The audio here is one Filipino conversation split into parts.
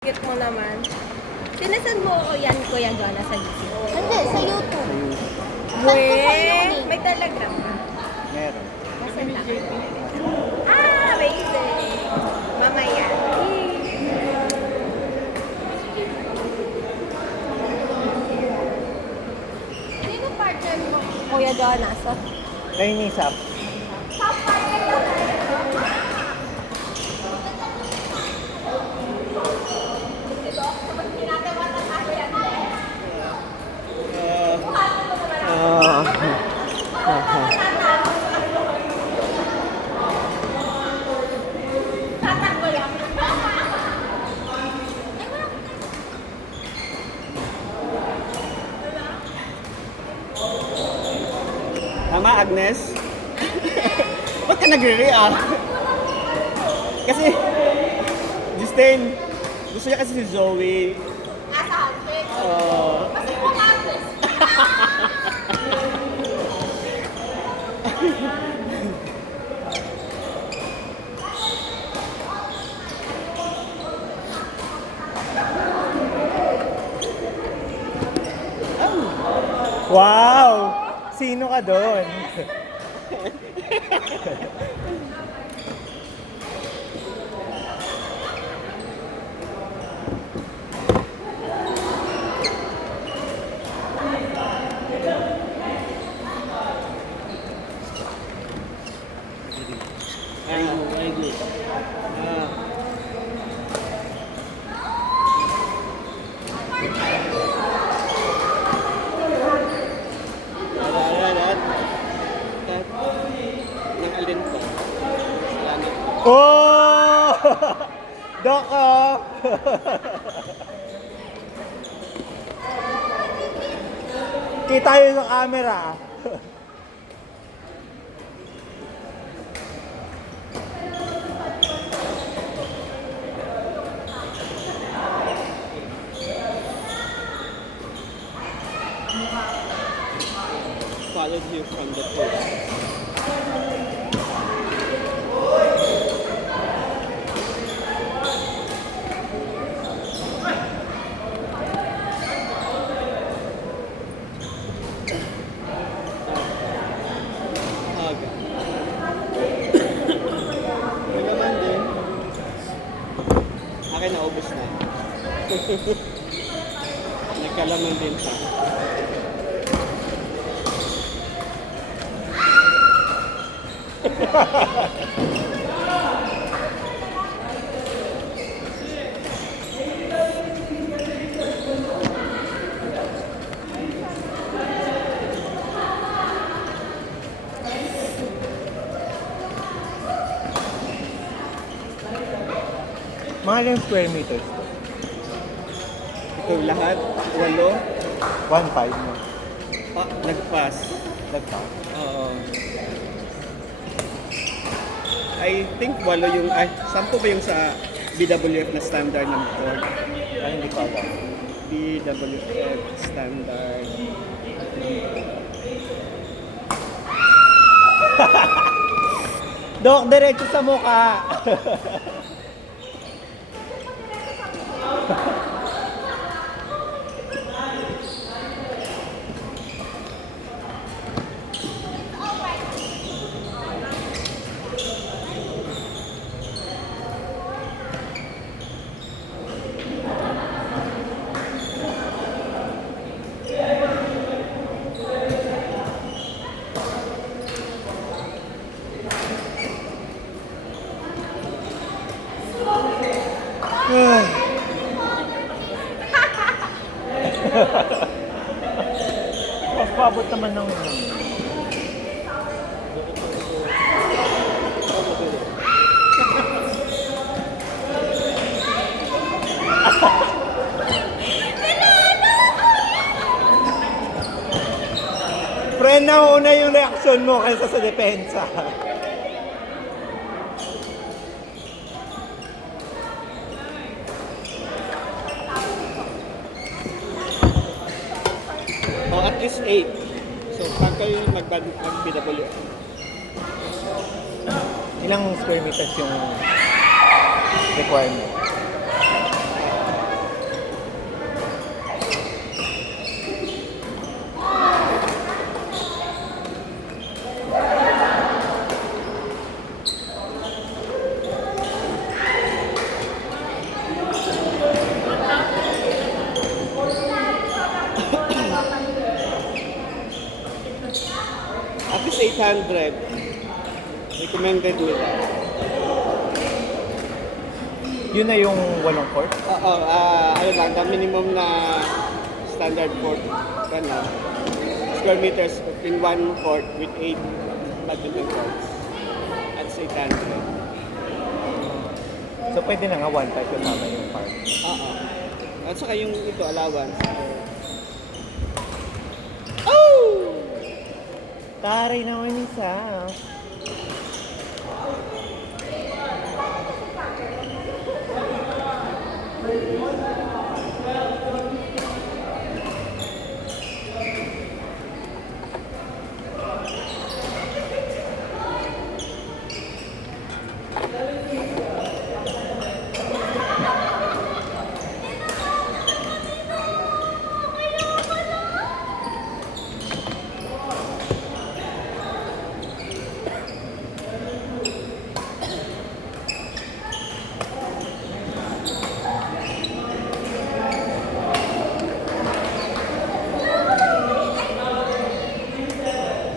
Get mo naman. Sinasan mo ako yan, Kuya Gana, sa GC? Hindi, sa YouTube. Weh, may Telegram ka. Meron. Nasaan na? Amazing. Mamaya. Sino partner mo, Kuya Gana? So, Kaya ni Sap. Tama, Agnes? Ba't ka nagre-react? Kasi, Justin, gusto niya kasi si Zoe. Wow! Sino ka doon? Very good. Ng alin po. Salamat po. Oh! Doko! Kita yun sa camera. Followed you from the post. Ano naman din? Akin naubos na. Nagkalaman din siya. Mga ilang square meters to? Ito lahat? 8? 1.5 mo. Ah, nag-pass. Nag-pass? Oo. I think 8 yung, 10 ba yung sa BWF na standard ng board? Ay, hindi ko alam. BWF standard. Dok, diretso sa mukha. Mas pabot naman ng Friend, nauna yung reaksyon mo kaysa sa depensa. Oh, at least 8. So, pag kayo mag-BW. Ilang square meters yung requirement? 800. Recommended nila. Yun na yung 8 court? Oo, ano lang, the minimum na standard court, ano, square meters in one court with 8 badminton courts. That's 800. So pwede na nga 1.5 kasama yung park. Oo. At saka yung ito, allowance. Oh! Taray naman isa.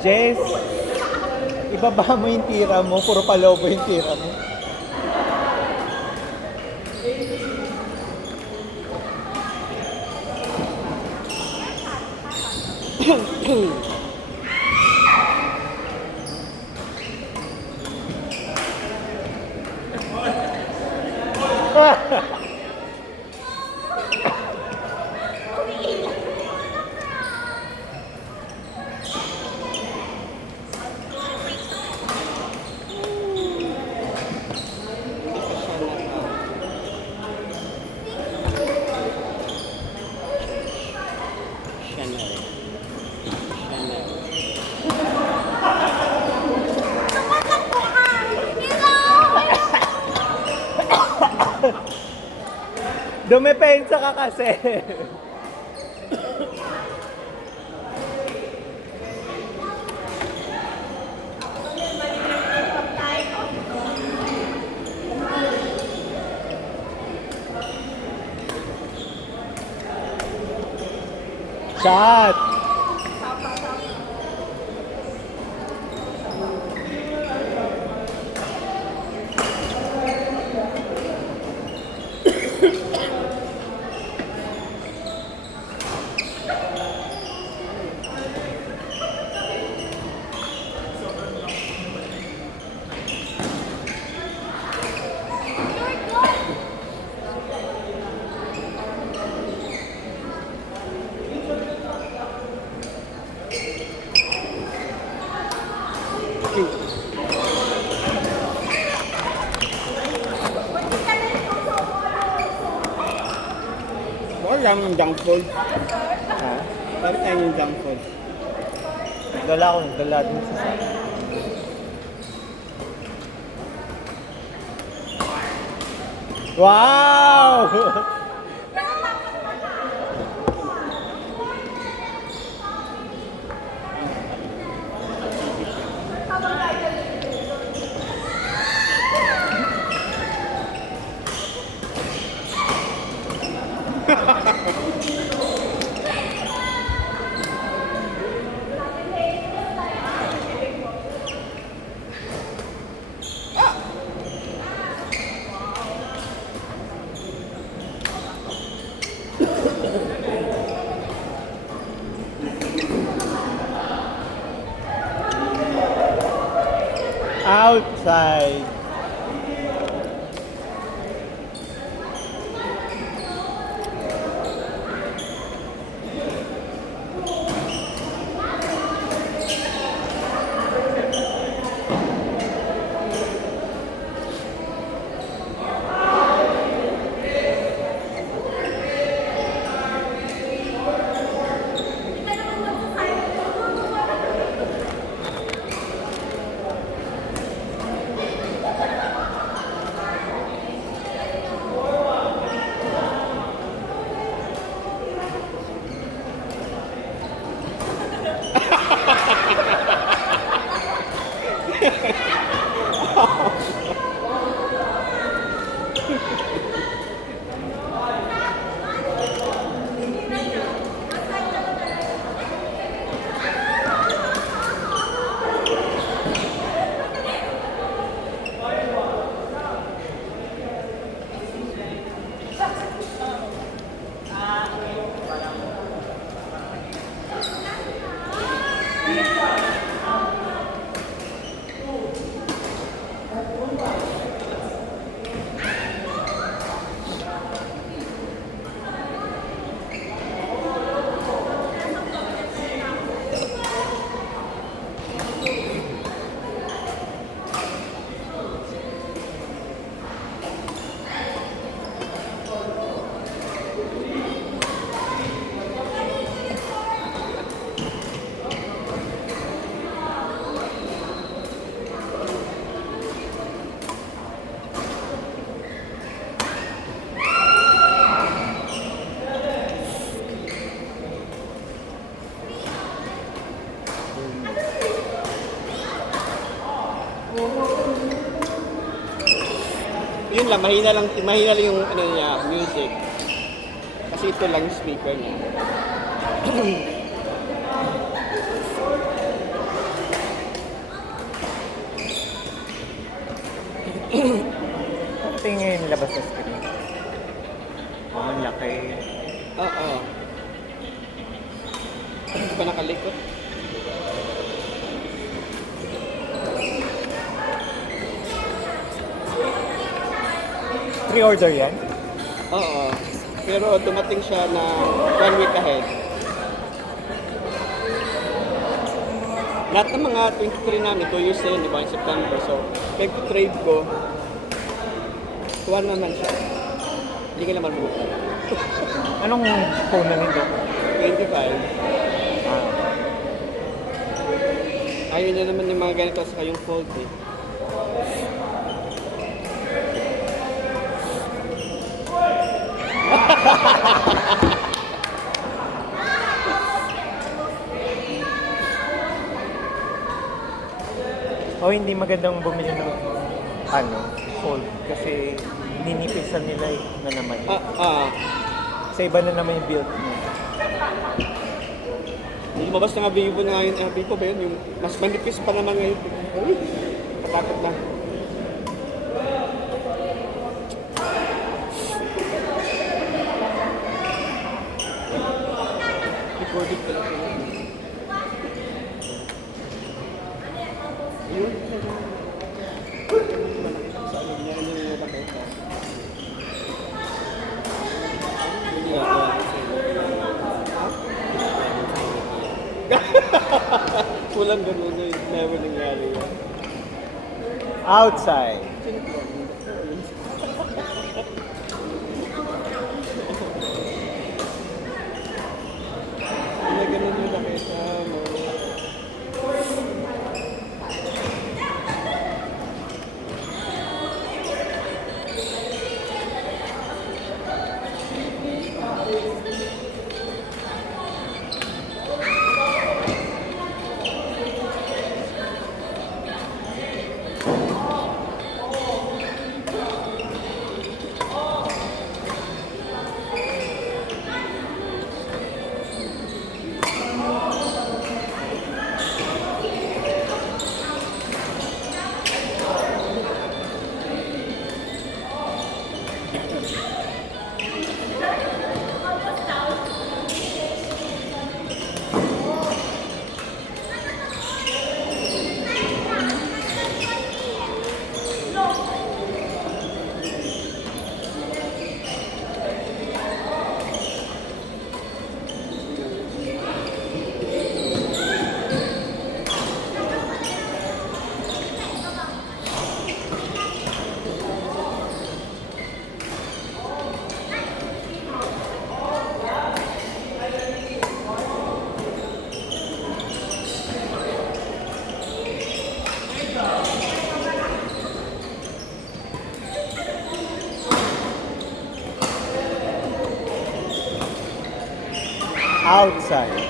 Jess, ibaba mo yung tira mo, puro palobo yung tira mo. Chanel. Chanel. Dumepensa ka kasi. Shot! Wala lang yung junk food. Ha? Bakit tayo yung junk food? Nagdala din sa sa. Wow! Outside. lang, mahina lang yung ano niya, music. Kasi ito lang yung speaker niya. Ano tingin yung labas sa screen? Oh, ang laki. Oo. Hindi pa nakalikot. Pre-order yan? Oo. Pero dumating siya na 1 week ahead. Lahat ng mga 23 namin, 2 years na yun, di ba, in September. So, pag-trade ko, tuwa naman siya. Hindi ka naman buka. Anong phone na nito? 25. Ah, Ayaw niya naman yung mga ganito sa yung fold eh. o hindi magandang bumili ng fold kasi ninipisan nila na naman. Sa iba na naman yung build mo. Lumabas na nga Vivo na ngayon, Vivo ba yun? Yung mas manipis pa naman ngayon. Uy, patakot na. Recorded pala ko. Yun. Sa ano niya, ano yung nakakita. Walang ganun na never nangyari yan. Outside. Wala ganun yung nakita mo. Outside.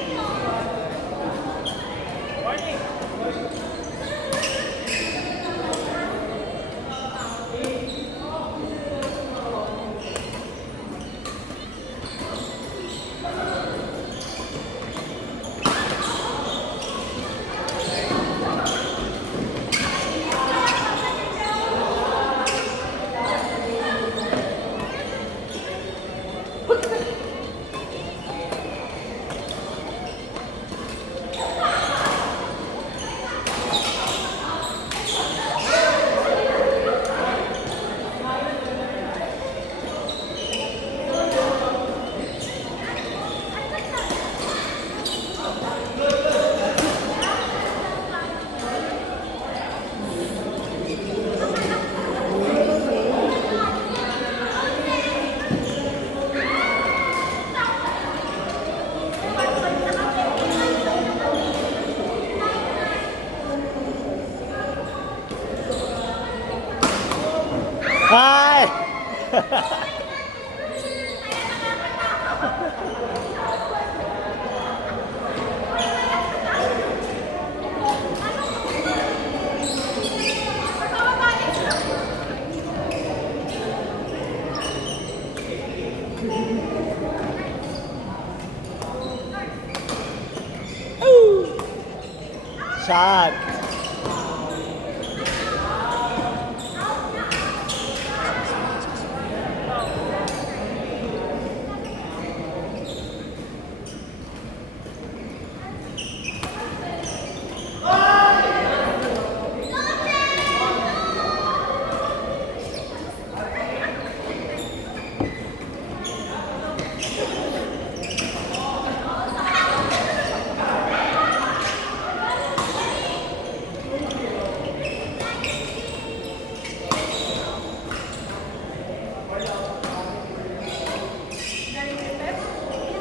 Shot!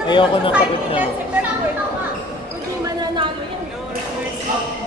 Ayoko ng kapit na. Hindi mananalo yan.